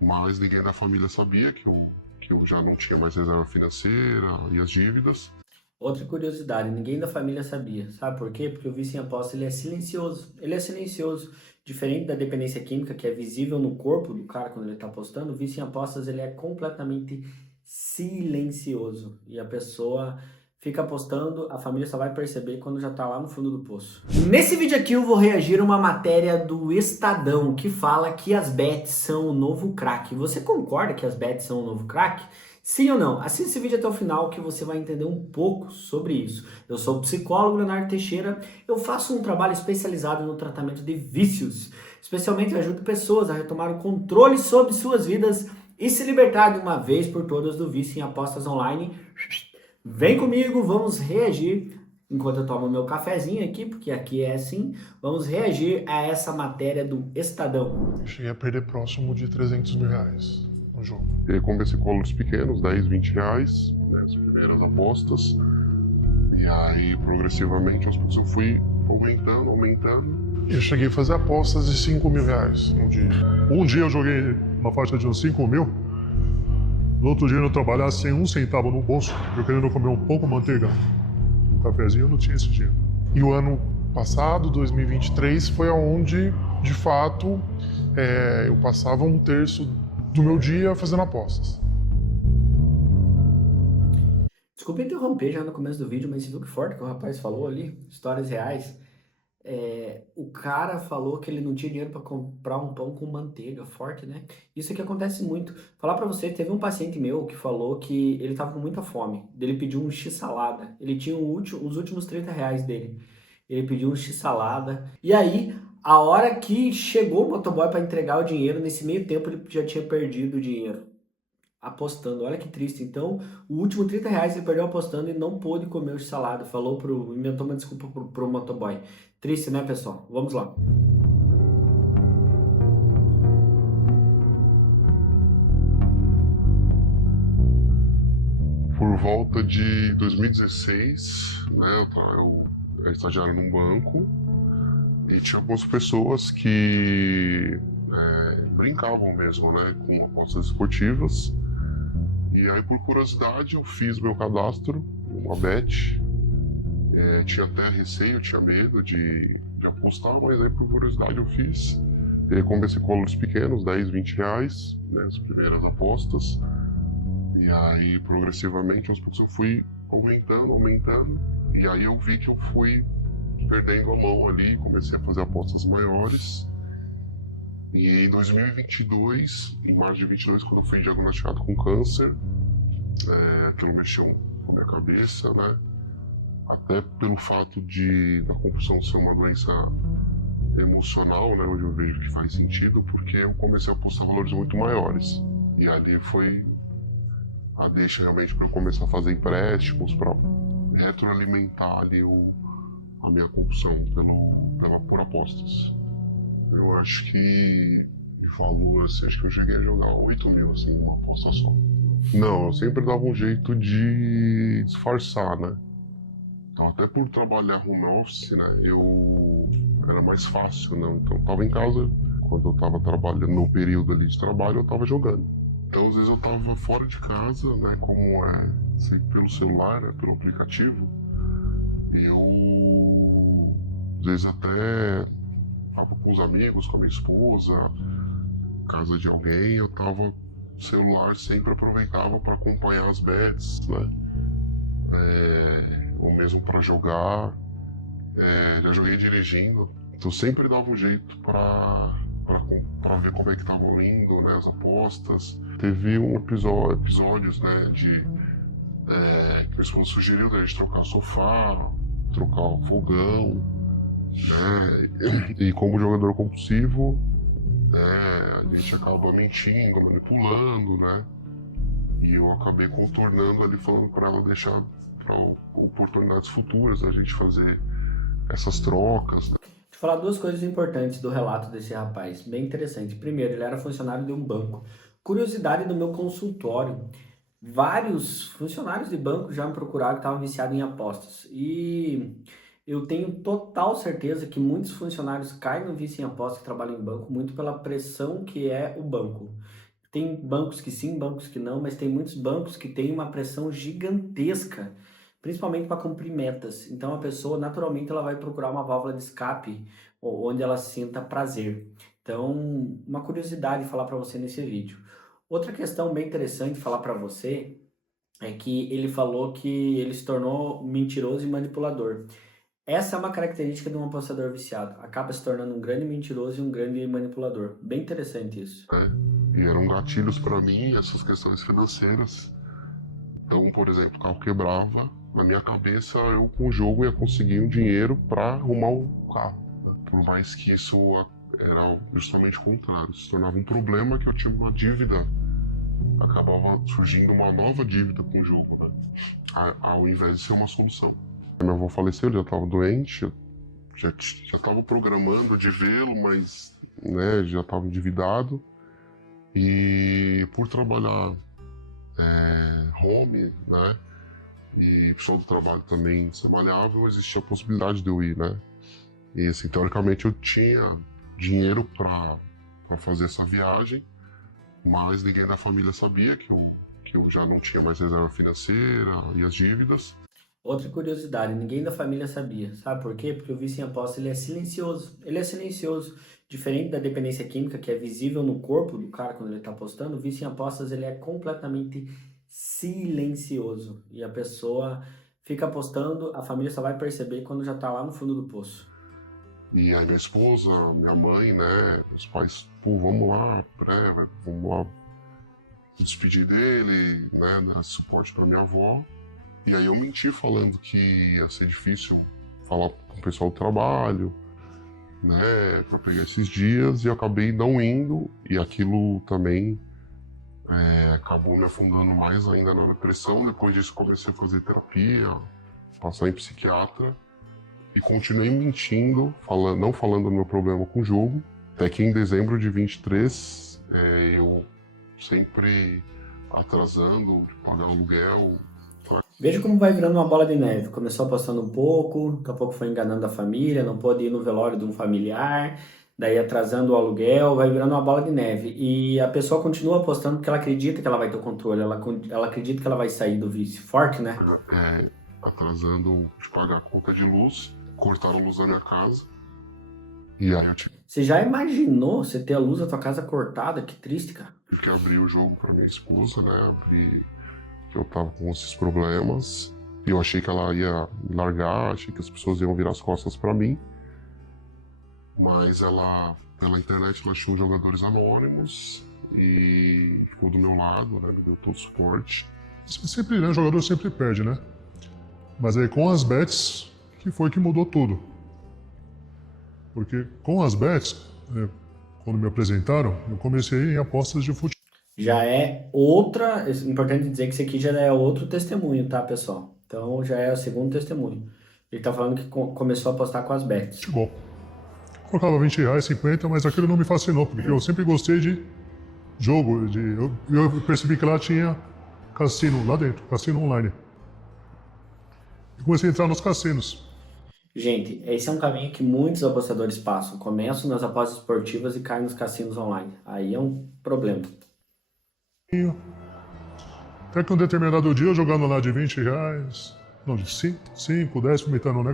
mas ninguém da família sabia que eu já não tinha mais reserva financeira e as dívidas. Outra curiosidade, ninguém da família sabia. Sabe por quê? Porque o vício em aposta ele é silencioso. Ele é silencioso. Diferente da dependência química, que é visível no corpo do cara quando ele está apostando, o vício em apostas ele é completamente silencioso. E a pessoa fica apostando, a família só vai perceber quando já está lá no fundo do poço. Nesse vídeo aqui eu vou reagir a uma matéria do Estadão que fala que as bets são o novo crack. Você concorda que as bets são o novo crack? Sim ou não? Assista esse vídeo até o final que você vai entender um pouco sobre isso. Eu sou o psicólogo Leonardo Teixeira, eu faço um trabalho especializado no tratamento de vícios. Especialmente eu ajudo pessoas a retomar o controle sobre suas vidas e se libertar de uma vez por todas do vício em apostas online. Vem comigo, vamos reagir. Enquanto eu tomo meu cafezinho aqui, porque aqui é assim, vamos reagir a essa matéria do Estadão. Eu cheguei a perder próximo de 300 mil reais no jogo. E aí comecei com valores pequenos, 10, 20 reais, né, as primeiras apostas. E aí, progressivamente, aos poucos eu fui aumentando. Eu cheguei a fazer apostas de 5 mil reais no dia. Um dia eu joguei uma faixa de uns 5 mil. No outro dia eu não trabalhava sem um centavo no bolso, eu querendo comer um pouco de manteiga. Um cafezinho eu não tinha esse dinheiro. E o ano passado, 2023, foi onde, de fato, eu passava um terço do meu dia fazendo apostas. Desculpa interromper já no começo do vídeo, mas você viu que forte que o rapaz falou ali? Histórias reais. O cara falou que ele não tinha dinheiro para comprar um pão com manteiga, forte, né? Isso aqui acontece muito. Falar para você, teve um paciente meu que falou que ele tava com muita fome. Ele pediu um x-salada. Ele tinha os últimos 30 reais dele. Ele pediu um x-salada. E aí, a hora que chegou o motoboy para entregar o dinheiro, nesse meio tempo ele já tinha perdido o dinheiro apostando. Olha que triste. Então, o último 30 reais ele perdeu apostando e não pôde comer o salado. Inventou uma desculpa pro motoboy. Triste, né, pessoal? Vamos lá. Por volta de 2016, né, eu era estagiário num banco e tinha algumas pessoas que brincavam mesmo, né, com apostas esportivas. E aí, por curiosidade, eu fiz meu cadastro, uma bet. Tinha até receio, tinha medo de apostar, mas aí, por curiosidade, eu fiz. E aí, comecei com valores pequenos, 10, 20 reais, né, as primeiras apostas. E aí, progressivamente, aos poucos eu fui aumentando. E aí eu vi que eu fui perdendo a mão ali, comecei a fazer apostas maiores. E em 2022, em março de 22, quando eu fui diagnosticado com câncer, aquilo mexeu com a minha cabeça, né? Até pelo fato da compulsão ser uma doença emocional, né? Hoje eu vejo que faz sentido, porque eu comecei a apostar valores muito maiores. E ali foi a deixa realmente para eu começar a fazer empréstimos para retroalimentar ali a minha compulsão por apostas. Eu acho que de valor, assim, acho que eu cheguei a jogar 8 mil, assim, uma aposta só. Não, eu sempre dava um jeito de disfarçar, né? Então, até por trabalhar home office, né, era mais fácil, né? Então, eu tava em casa, quando eu tava trabalhando, no período ali de trabalho, eu tava jogando. Então, às vezes eu tava fora de casa, né, como sempre pelo celular, né, pelo aplicativo, eu, às vezes até tava com os amigos, com a minha esposa, casa de alguém, eu tava no celular, sempre aproveitava para acompanhar as bets, né? Ou mesmo para jogar. Já joguei dirigindo, então sempre dava um jeito para ver como é que estavam indo, né, as apostas. Teve episódios, né, que o esposo sugeriu da gente trocar o sofá, trocar o fogão. E como jogador compulsivo, a gente acaba mentindo, manipulando, né? E eu acabei contornando ali, falando para ela deixar para oportunidades futuras a gente fazer essas trocas, né? Deixa eu falar duas coisas importantes do relato desse rapaz, bem interessante. Primeiro, ele era funcionário de um banco. Curiosidade do meu consultório. Vários funcionários de banco já me procuraram que estavam viciados em apostas. E eu tenho total certeza que muitos funcionários caem no vício em apostas que trabalham em banco muito pela pressão que é o banco. Tem bancos que sim, bancos que não, mas tem muitos bancos que têm uma pressão gigantesca, principalmente para cumprir metas. Então a pessoa naturalmente ela vai procurar uma válvula de escape onde ela sinta prazer. Então, uma curiosidade falar para você nesse vídeo. Outra questão bem interessante falar para você é que ele falou que ele se tornou mentiroso e manipulador. Essa é uma característica de um apostador viciado. Acaba se tornando um grande mentiroso e um grande manipulador. Bem interessante isso. E eram gatilhos para mim essas questões financeiras. Então, por exemplo, o carro quebrava, na minha cabeça eu com o jogo ia conseguir um dinheiro para arrumar o carro, né? Por mais que isso era justamente o contrário, se tornava um problema que eu tinha uma dívida, acabava surgindo uma nova dívida com o jogo, né? Ao invés de ser uma solução. Meu avô faleceu, ele já estava doente, eu já estava programando de vê-lo, mas né, já estava endividado. E por trabalhar home, né, e pessoal do trabalho também ser malhável, existia a possibilidade de eu ir, né. E assim, teoricamente eu tinha dinheiro para fazer essa viagem, mas ninguém da família sabia que eu já não tinha mais reserva financeira e as dívidas. Outra curiosidade, ninguém da família sabia. Sabe por quê? Porque o vício em aposta ele é silencioso. Ele é silencioso. Diferente da dependência química, que é visível no corpo do cara quando ele está apostando, o vício em apostas ele é completamente silencioso. E a pessoa fica apostando, a família só vai perceber quando já está lá no fundo do poço. E aí minha esposa, minha mãe, né, meus pais, pô, vamos lá me despedir dele, né, dar suporte para minha avó. E aí eu menti falando que ia ser difícil falar com o pessoal do trabalho, né, para pegar esses dias, e eu acabei não indo, e aquilo também acabou me afundando mais ainda na depressão. Depois disso comecei a fazer terapia, passar em psiquiatra, e continuei mentindo, não falando do meu problema com o jogo, até que em dezembro de 23, eu sempre atrasando de pagar o aluguel. Veja como vai virando uma bola de neve. Começou apostando um pouco, daqui a pouco foi enganando a família, não pôde ir no velório de um familiar, daí atrasando o aluguel, vai virando uma bola de neve. E a pessoa continua apostando porque ela acredita que ela vai ter o controle, ela acredita que ela vai sair do vício. Forte, né? Atrasando de pagar a conta de luz, cortaram a luz da minha casa, e aí eu tive Você já imaginou você ter a luz da tua casa cortada? Que triste, cara. que abrir o jogo para minha esposa, né, abrir que eu tava com esses problemas, e eu achei que ela ia me largar, achei que as pessoas iam virar as costas para mim, mas ela, pela internet, ela achou jogadores anônimos e ficou do meu lado, né, me deu todo o suporte. Sempre, né, o jogador sempre perde, né? Mas aí com as bets, que foi que mudou tudo. Porque com as bets, quando me apresentaram, eu comecei em apostas de futebol. Já é outra, é importante dizer que isso aqui já é outro testemunho, tá, pessoal? Então já é o segundo testemunho. Ele tá falando que começou a apostar com as bets. Colocava R$20, 50, mas aquilo não me fascinou, porque eu sempre gostei de jogo. Eu percebi que lá tinha cassino lá dentro, cassino online. E comecei a entrar nos cassinos. Gente, esse é um caminho que muitos apostadores passam. Começam nas apostas esportivas e caem nos cassinos online. Aí é um problema. Até que um determinado dia, eu jogando lá de R$20, não, de 5, 10, aumentando, né,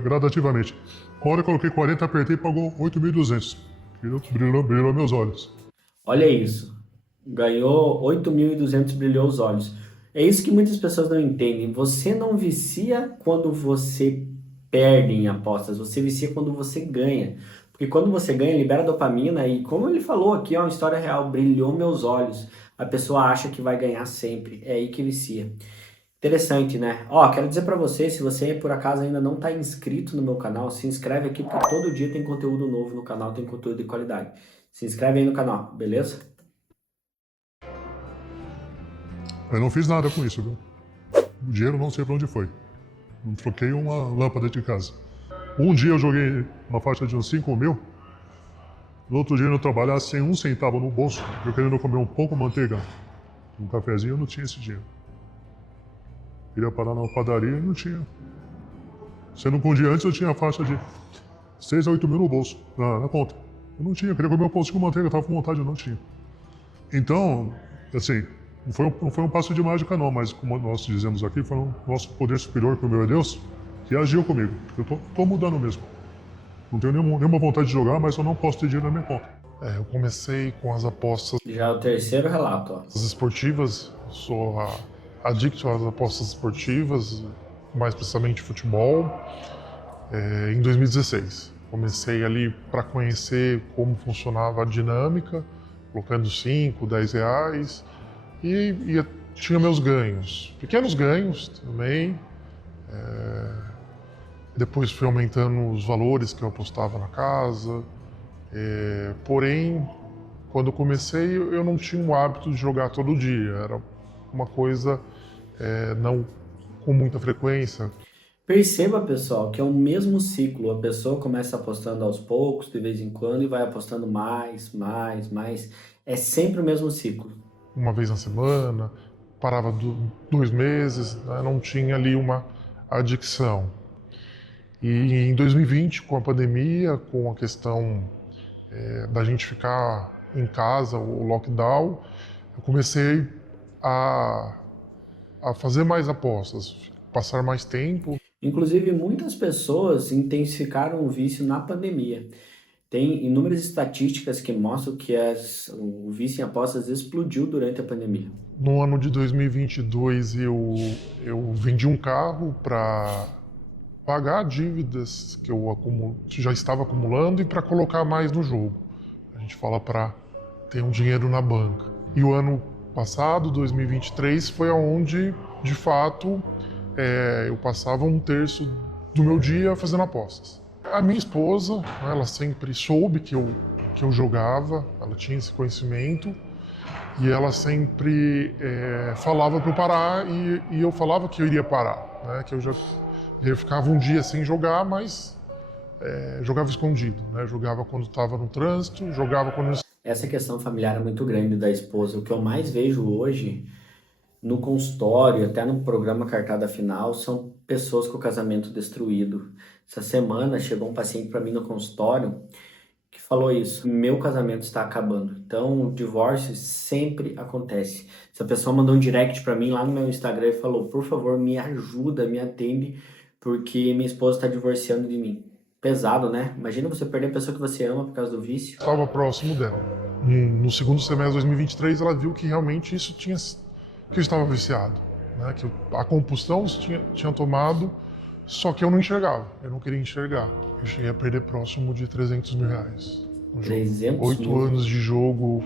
gradativamente. Uma hora eu coloquei 40, apertei e pagou 8.200. Brilhou meus olhos. Olha isso. Ganhou 8.200, brilhou os olhos. É isso que muitas pessoas não entendem. Você não vicia quando você perde em apostas. Você vicia quando você ganha. Porque quando você ganha, libera dopamina e, como ele falou aqui, é uma história real, brilhou meus olhos. A pessoa acha que vai ganhar sempre. É aí que vicia. Interessante, né? Ó, quero dizer pra você, se você por acaso ainda não tá inscrito no meu canal, se inscreve aqui porque todo dia tem conteúdo novo no canal, tem conteúdo de qualidade. Se inscreve aí no canal, beleza? Eu não fiz nada com isso, viu? O dinheiro não sei pra onde foi. Não troquei uma lâmpada de casa. Um dia eu joguei uma faixa de uns 5.000. No outro dia eu não trabalhar sem um centavo no bolso, eu querendo comer um pouco de manteiga, um cafezinho, eu não tinha esse dinheiro. Queria parar na padaria e não tinha. Sendo que um dia antes eu tinha a faixa de 6 a 8 mil no bolso, na conta. Eu não tinha, eu queria comer um pãozinho com manteiga, eu tava com vontade, eu não tinha. Então, assim, não foi um passo de mágica não, mas como nós dizemos aqui, foi o nosso poder superior, que o meu é Deus, que agiu comigo. Eu tô mudando mesmo. Não tenho nenhuma vontade de jogar, mas eu não posso ter dinheiro na minha conta. Eu comecei com as apostas Já é o terceiro relato, ó. esportivas, sou adicto às apostas esportivas, mais precisamente futebol, em 2016. Comecei ali para conhecer como funcionava a dinâmica, colocando 5, 10 reais e tinha meus ganhos. Pequenos ganhos também. Depois fui aumentando os valores que eu apostava na casa. Porém, quando eu comecei, eu não tinha o hábito de jogar todo dia. Era uma coisa não com muita frequência. Perceba, pessoal, que é o mesmo ciclo. A pessoa começa apostando aos poucos, de vez em quando, e vai apostando mais, mais, mais. É sempre o mesmo ciclo. Uma vez na semana, parava 2 meses, né? Não tinha ali uma adicção. E em 2020, com a pandemia, com a questão da gente ficar em casa, o lockdown, eu comecei a fazer mais apostas, passar mais tempo. Inclusive, muitas pessoas intensificaram o vício na pandemia. Tem inúmeras estatísticas que mostram que o vício em apostas explodiu durante a pandemia. No ano de 2022, eu vendi um carro para pagar dívidas que eu já estava acumulando e para colocar mais no jogo. A gente fala para ter um dinheiro na banca. E o ano passado, 2023, foi onde, de fato, eu passava 1/3 do meu dia fazendo apostas. A minha esposa, ela sempre soube que eu jogava, ela tinha esse conhecimento e ela sempre falava para eu parar e eu falava que eu iria parar, né? Que eu ficava um dia sem jogar, mas jogava escondido, né? Jogava quando estava no trânsito, jogava quando... Essa questão familiar é muito grande da esposa. O que eu mais vejo hoje no consultório, até no programa Cartada Final, são pessoas com o casamento destruído. Essa semana chegou um paciente para mim no consultório que falou isso: meu casamento está acabando. Então, o divórcio sempre acontece. Essa pessoa mandou um direct para mim lá no meu Instagram e falou: por favor, me ajuda, me atende, porque minha esposa está divorciando de mim. Pesado, né? Imagina você perder a pessoa que você ama por causa do vício. Estava próximo dela. No segundo semestre de 2023, ela viu que realmente que eu estava viciado, né? Que a compulsão tinha tomado, só que eu não enxergava, eu não queria enxergar. Eu cheguei a perder próximo de 300 mil reais no jogo. 300 8 mil? anos de jogo,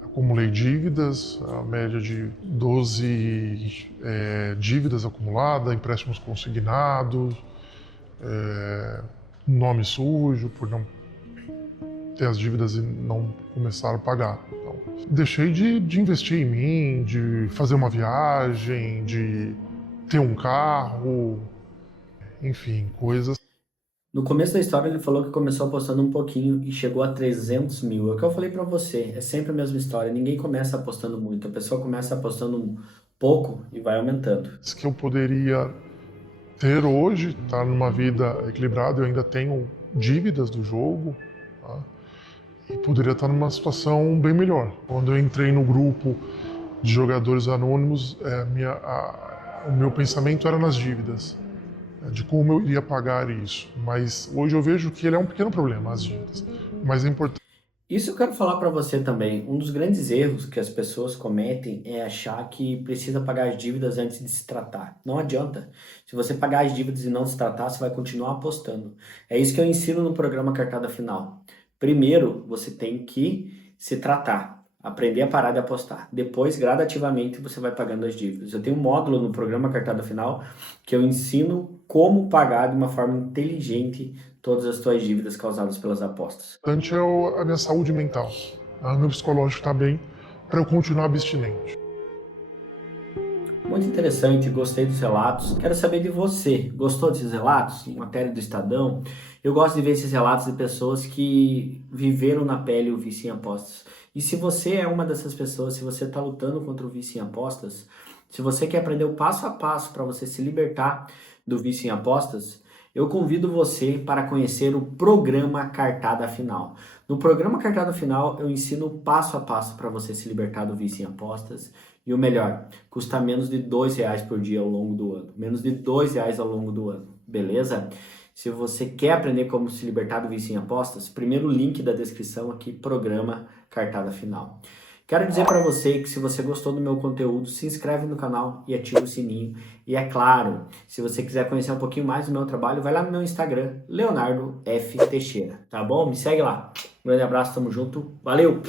acumulei dívidas, a média de 12 dívidas acumuladas, empréstimos consignados, nome sujo por não ter as dívidas e não começar a pagar. Então, deixei de investir em mim, de fazer uma viagem, de ter um carro, enfim, coisas. No começo da história ele falou que começou apostando um pouquinho e chegou a 300 mil. É o que eu falei pra você, é sempre a mesma história. Ninguém começa apostando muito, a pessoa começa apostando um pouco e vai aumentando. Que eu poderia ter hoje, estar numa vida equilibrada, eu ainda tenho dívidas do jogo, tá? E poderia estar numa situação bem melhor. Quando eu entrei no grupo de jogadores anônimos, o meu pensamento era nas dívidas, de como eu iria pagar isso. Mas hoje eu vejo que ele é um pequeno problema, as dívidas. Mas é importante. Isso eu quero falar para você também. Um dos grandes erros que as pessoas cometem é achar que precisa pagar as dívidas antes de se tratar. Não adianta. Se você pagar as dívidas e não se tratar, você vai continuar apostando. É isso que eu ensino no programa Cartada Final. Primeiro, você tem que se tratar, aprender a parar de apostar. Depois, gradativamente, você vai pagando as dívidas. Eu tenho um módulo no programa Cartada Final que eu ensino como pagar de uma forma inteligente todas as suas dívidas causadas pelas apostas. O importante é a minha saúde mental. O meu psicológico está bem para eu continuar abstinente. Muito interessante, gostei dos relatos. Quero saber de você. Gostou desses relatos? Matéria do Estadão. Eu gosto de ver esses relatos de pessoas que viveram na pele o vício em apostas. E se você é uma dessas pessoas, se você está lutando contra o vício em apostas, se você quer aprender o passo a passo para você se libertar do vício em apostas, eu convido você para conhecer o programa Cartada Final. No programa Cartada Final, eu ensino passo a passo para você se libertar do vício em apostas. E o melhor, custa menos de R$ 2 por dia ao longo do ano. Menos de R$ 2 ao longo do ano, beleza? Se você quer aprender como se libertar do vício em apostas, primeiro link da descrição aqui, programa Cartada Final. Quero dizer para você que se você gostou do meu conteúdo, se inscreve no canal e ativa o sininho. E é claro, se você quiser conhecer um pouquinho mais do meu trabalho, vai lá no meu Instagram, Leonardo F. Teixeira, tá bom? Me segue lá. Um grande abraço, tamo junto, valeu!